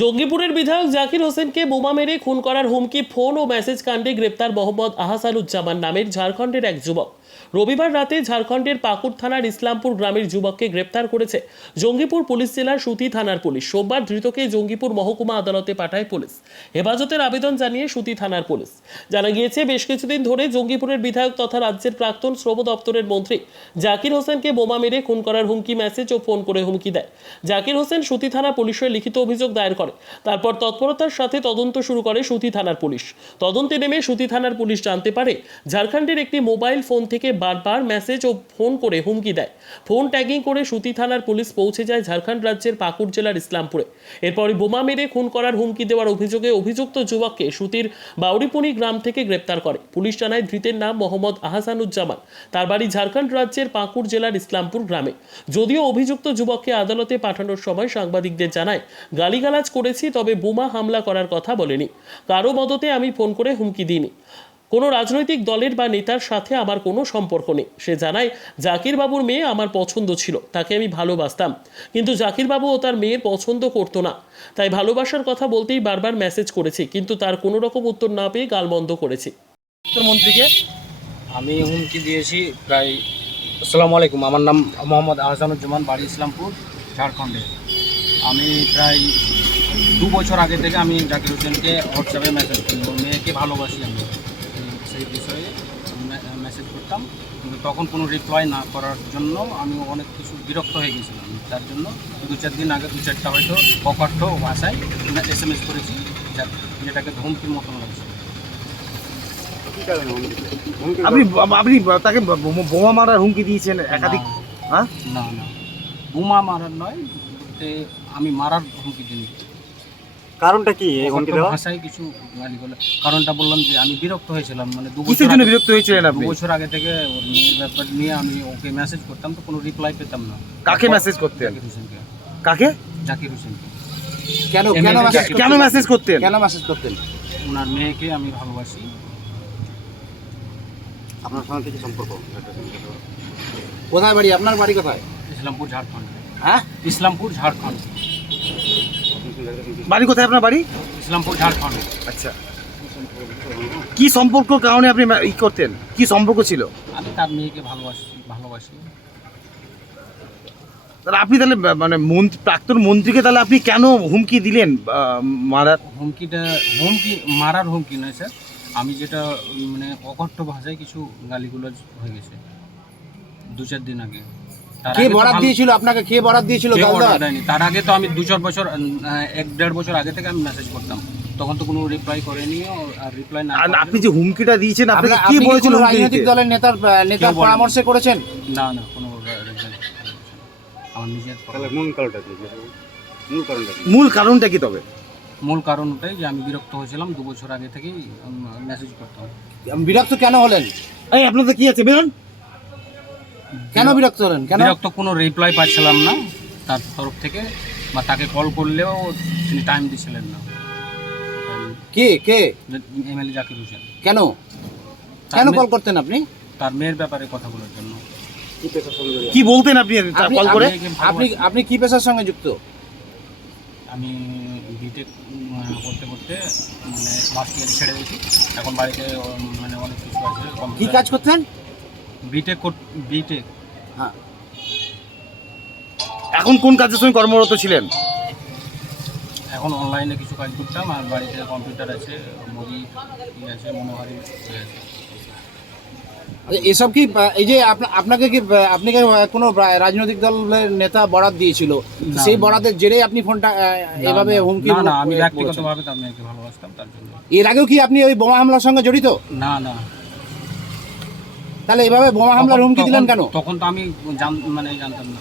জঙ্গিপুরের বিধায়ক জাকির হোসেনকে বোমা মেরে খুন করার হুমকি, ফোন ও মেসেজ কাণ্ডে গ্রেপ্তার মোহাম্মদ আহাসানুজ্জামান নামের ঝাড়খণ্ডের এক যুবক। রবিবার রাতে ঝাড়খণ্ডের পাকুড় থানার ইসলামপুর গ্রামের যুবককে গ্রেপ্তার করেছে জঙ্গিপুর পুলিশ জেলার সুতি থানার পুলিশ। সোমবার ধৃতকে জঙ্গিপুর মহকুমা আদালতে পাঠায় পুলিশ। হেফাজতের আবেদন জানিয়ে সুতি থানার পুলিশ। জানা গিয়েছে, বেশ কিছুদিন ধরে জঙ্গিপুরের বিধায়ক তথা রাজ্যের প্রাক্তন শ্রম দপ্তরের মন্ত্রী জাকির হোসেনকে বোমা মেরে খুন করার হুমকি মেসেজ ও ফোন করে হুমকি দেয়। জাকির হোসেন সুতি থানা পুলিশের লিখিত অভিযোগ দায়ের করে। তারপর তৎপরতার সাথে তদন্ত শুরু করে সুতি থানার পুলিশ। তদন্তে নেমে সুতি থানার পুলিশ জানতে পারে, ঝাড়খণ্ডের একটি মোবাইল ফোন থেকে বারবার মেসেজ ও ফোন করে হুমকি দেয়। ফোন ট্যাগিং করে সুতি থানার পুলিশ পৌঁছে যায় ঝাড়খণ্ড রাজ্যের পাকুড় জেলার ইসলামপুরে। এরপরই বোমা মেরে খুন করার হুমকি দেওয়ার অভিযোগে অভিযুক্ত যুবককে সুতির বাউরিপুনি গ্রাম থেকে গ্রেপ্তার করে। পুলিশ জানায় ধৃতের নাম মোহাম্মদ আহাসানুজ্জামান। তার বাড়ি ঝাড়খণ্ড রাজ্যের পাকুড় জেলার ইসলামপুর গ্রামে। যদিও অভিযুক্ত যুবককে আদালতে পাঠানোর সময় সাংবাদিকদের জানায়, গালিগালাজ করেছি তবে বোমা হামলা করার কথা বলেনি। কারও মদতে আমি ফোন করে হুমকি দিইনি। কোনো রাজনৈতিক দলের বা নেতার সাথে আমার কোনো সম্পর্ক নেই। সে জানায় জাকির বাবুর মেয়ে আমার পছন্দ ছিল তাকে আমি ভালোবাসতাম। কিন্তু জাকির বাবু ও তার মেয়ের পছন্দ করতো না। তাই ভালোবাসার কথা বলতেই বারবার মেসেজ করেছি কিন্তু তার কোনো রকম উত্তর না পেয়ে গালবন্ধ করেছি। মন্ত্রীকে আমি হুমকি দিয়েছি প্রায় আসসালামু আলাইকুম আমার নাম মোহাম্মদ আহসানুজ্জামান বাড়ি ইসলামপুর ঝাড়খণ্ডে। আমি প্রায় দু বছর আগে থেকে আমি জাকির হোসেনকে হোয়াটসঅ্যাপে মেসেজ করি মেয়েকে ভালোবাসি আমি। সেই বিষয়ে মেসেজ করতাম। কিন্তু তখন কোনো রিপ্লাই না করার জন্য আমি অনেক কিছু বিরক্ত হয়ে গেছিলাম। তার জন্য দু চার দিন আগে দু চারটা হয়তো ককর্থ ভাষায় এস এম এস করেছি যেটাকে ধমকির মতন লাগছে। আপনি আপনি তাকে বোমা- মারার হুমকি দিয়েছেন একাধিক? না। হ্যাঁ? না না। বোমা মারার নয় আমি মারার হুমকি দিই কারণটা কি এই হুমকি দেওয়া? ভাষায় কিছু গালি বলে কারণটা বললাম যে আমি বিরক্ত হয়েছিলাম মানে দু বছর জন্য বিরক্ত হয়েছিলেন দু আপনি বছর আগে থেকে ওর মেয়ের ব্যাপার নিয়ে আমি ওকে মেসেজ করতাম তো কোনো রিপ্লাই পেতাম না। কাকে মেসেজ করতেন? জাকির হোসেনকে। কাকে? জাকির হোসেনকে। কেন কেন মেসেজ কেন মেসেজ করতেন? কেন মেসেজ করতেন? ওনার মেয়েকে আমি ভালোবাসি। আপনার সঙ্গে কিছু সম্পর্ক? কোথায় বাড়ি? আপনার বাড়ি কোথায়? ইসলামপুর ঝাড়খণ্ড। হ্যাঁ? ইসলামপুর ঝাড়খণ্ড। বাড়ি কোথায় আপনার বাড়ি? ইসলামপুর ঝাড়খণ্ড। আচ্ছা। কি সম্পর্ক কারণে আপনি ই করতেন? কি সম্পর্ক ছিল? আমি তার মেয়েকে ভালোবাসি ভালোবাসি। তাহলে আপনি তাহলে মানে মন্ত্রী প্রাক্তন মন্ত্রীকে তাহলে আপনি কেন হুমকি দিলেন মারার? হুমকিটা হুমকি মারার হুমকি নয় স্যার। আমি যেটা মানে অকথ্য ভাষায় কিছু গালিগুলো হয়ে গেছে। দু চার দিন আগে। কে বরাদ দিয়েছিল? আপনাকে কে বরাদ দিয়েছিল? কে গাল order দেওয়ার? দেয়নি। তার আগে তো আমি দু চার বছর আহ, এক দেড় বছর আগে থেকে আমি মেসেজ করতাম। তখন তো কোনো রিপ্লাই করেনি ও- আর রিপ্লাই না আর করার আপনি যে হুমকিটা দিয়েছেন আপনাকে আপনি- কি কি বলেছিল কোনো হুমকি রাজনৈতিক দিতে? দলের নেতার আহ, নেতার বলেনি। পরামর্শে করেছেন? না না কোনো reason আমার নিজের মূল কারণটা কি? মূল কারণটা কি? মূল কারণটা কি তবে? মূল কারণ ওটাই যে আমি বিরক্ত হয়েছিলাম দু বছর আগে থেকেই মেসেজ করতাম বিরক্ত কেন হলেন? এই আপনাদের কি আছে? বেরোন। কেন বিরক্ত হলেন? কেন? বিরক্ত কোনো রিপ্লাই পাচ্ছিলাম না তার তরফ থেকে বা তাকে কল করলেও তিনি টাইম দিছিলেন না। কে? কে? এমএলএ জাকির হোসেন কেন? কেন কল করতেন আপনি? তার মেয়ের ব্যাপারে কথা বলার জন্য। কি বলতেন আপনি আপনি- কল করে? আপনি আপনি কি পেশার সঙ্গে যুক্ত? আমি বিটেক করতে করতে মানে মাস্ট ইয়ার ছেড়ে দিয়েছি। এখন বাড়িতে মানে অনেক কিছু আছে কি কাজ করতেন? বিটেক বিটেক হ্যাঁ। এখন কোন কাজের সঙ্গে কর্মরত ছিলেন? এখন অনলাইনে কিছু কাজ করতাম আর বাড়িতে কম্পিউটার আছে মুভি আছে মনোহারি আচ্ছা, এসব কি এই যে আপনাকে কি আপনি কি কোনো রাজনৈতিক দলের নেতা বরাদ দিয়েছিল? সেই। বরাদের জেরেই আপনি ফোনটা এভাবে হুমকি না না আমি ব্যক্তিগতভাবে তার মেয়েকে ভালোবাসতাম তার জন্য। এর আগেও কি আপনি ওই বোমা হামলার সঙ্গে জড়িত? না না। তাহলে এইভাবে বোমা হামলার হুমকি দিলেন কেন? তখন তো আমি মানে জানতাম না।